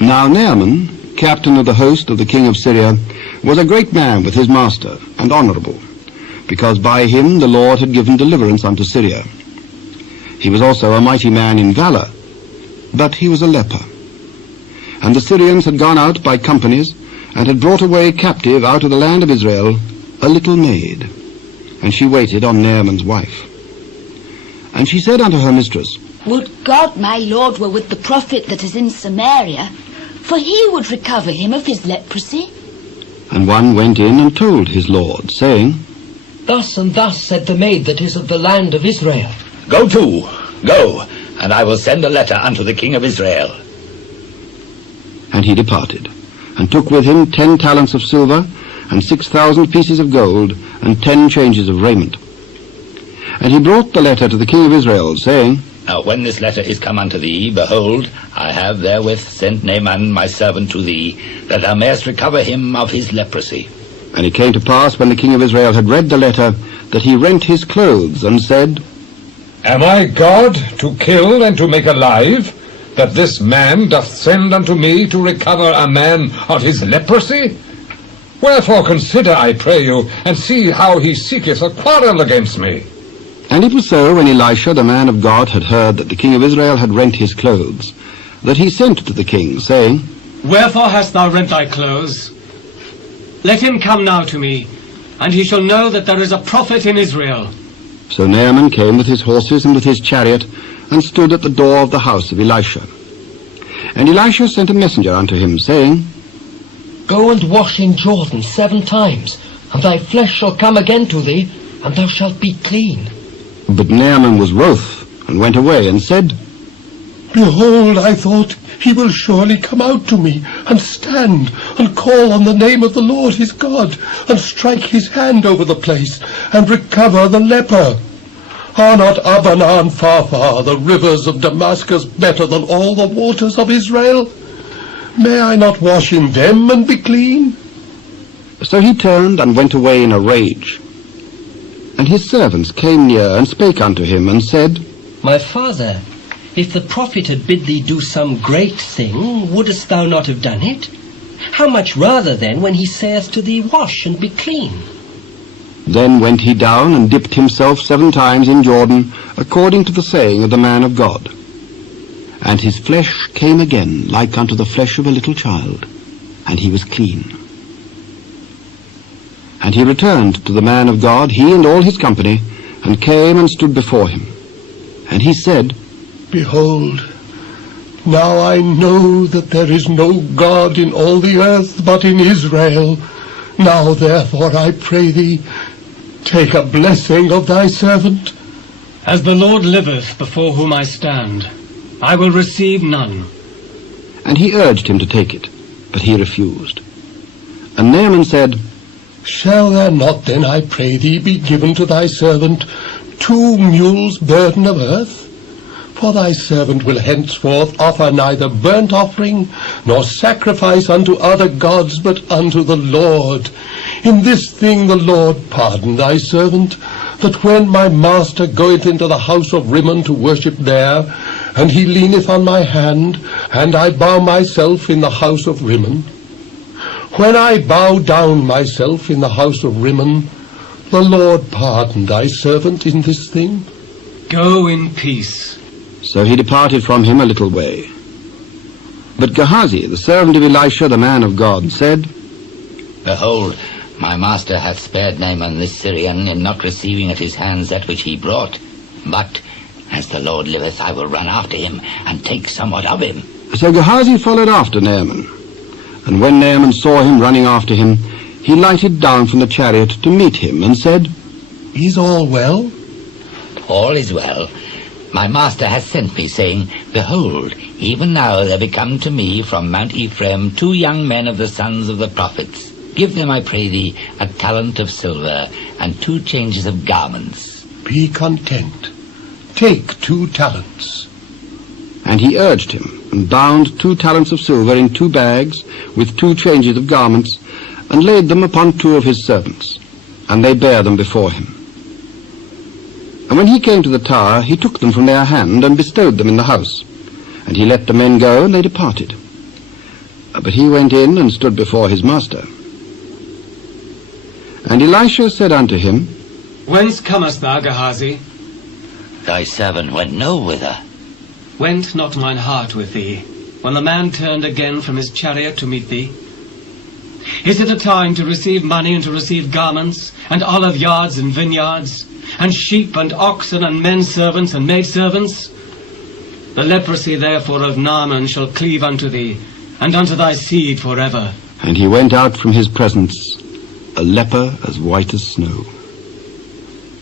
Now Naaman, captain of the host of the king of Syria, was a great man with his master, and honourable, because by him the Lord had given deliverance unto Syria. He was also a mighty man in valour, but he was a leper. And the Syrians had gone out by companies, and had brought away captive out of the land of Israel a little maid, and she waited on Naaman's wife. And she said unto her mistress, Would God my Lord were with the prophet that is in Samaria, for he would recover him of his leprosy. And one went in and told his Lord, saying, Thus and thus said the maid that is of the land of Israel. Go to, go, and I will send a letter unto the king of Israel. And he departed, and took with him 10 talents of silver, and 6,000 pieces of gold, and 10 changes of raiment. And he brought the letter to the king of Israel, saying, Now when this letter is come unto thee, behold, I have therewith sent Naaman my servant to thee, that thou mayest recover him of his leprosy. And it came to pass, when the king of Israel had read the letter, that he rent his clothes, and said, Am I God to kill and to make alive, that this man doth send unto me to recover a man of his leprosy? Wherefore consider, I pray you, and see how he seeketh a quarrel against me. And it was so, when Elisha the man of God had heard that the king of Israel had rent his clothes, that he sent to the king, saying, Wherefore hast thou rent thy clothes? Let him come now to me, and he shall know that there is a prophet in Israel. So Naaman came with his horses and with his chariot, and stood at the door of the house of Elisha. And Elisha sent a messenger unto him, saying, Go and wash in Jordan 7 times, and thy flesh shall come again to thee, and thou shalt be clean. But Naaman was wroth, and went away, and said, Behold, I thought, he will surely come out to me, and stand, and call on the name of the Lord his God, and strike his hand over the place, and recover the leper. Are not Abana and Pharpar, the rivers of Damascus, better than all the waters of Israel? May I not wash in them, and be clean? So he turned, and went away in a rage. And his servants came near, and spake unto him, and said, My father, if the prophet had bid thee do some great thing, wouldest thou not have done it? How much rather then when he saith to thee, Wash and be clean? Then went he down, and dipped himself 7 times in Jordan, according to the saying of the man of God. And his flesh came again like unto the flesh of a little child, and he was clean. And he returned to the man of God, he and all his company, and came and stood before him. And he said, Behold, now I know that there is no God in all the earth but in Israel. Now therefore I pray thee, take a blessing of thy servant. As the Lord liveth, before whom I stand, I will receive none. And he urged him to take it, but he refused. And Naaman said, Shall there not then, I pray thee, be given to thy servant 2 mules' burden of earth? For thy servant will henceforth offer neither burnt offering, nor sacrifice unto other gods, but unto the Lord. In this thing the Lord pardon thy servant, that when my master goeth into the house of Rimmon to worship there, and he leaneth on my hand, and I bow myself in the house of Rimmon, when I bow down myself in the house of Rimmon, the Lord pardon thy servant in this thing. Go in peace. So he departed from him a little way. But Gehazi, the servant of Elisha, the man of God, said, Behold, my master hath spared Naaman this Syrian in not receiving at his hands that which he brought. But, as the Lord liveth, I will run after him, and take somewhat of him. So Gehazi followed after Naaman. And when Naaman saw him running after him, he lighted down from the chariot to meet him, and said, Is all well? All is well. My master hath sent me, saying, Behold, even now there be come to me from Mount Ephraim 2 young men of the sons of the prophets. Give them, I pray thee, a talent of silver, and 2 changes of garments. Be content. Take 2 talents. And he urged him, and bound 2 talents of silver in 2 bags, with 2 changes of garments, and laid them upon 2 of his servants, and they bare them before him. And when he came to the tower, he took them from their hand, and bestowed them in the house. And he let the men go, and they departed. But he went in and stood before his master. And Elisha said unto him, Whence comest thou, Gehazi? Thy servant went no whither. Went not mine heart with thee, when the man turned again from his chariot to meet thee? Is it a time to receive money and to receive garments, and olive yards and vineyards, and sheep and oxen and men servants and maid servants? The leprosy therefore of Naaman shall cleave unto thee, and unto thy seed forever. And he went out from his presence, a leper as white as snow.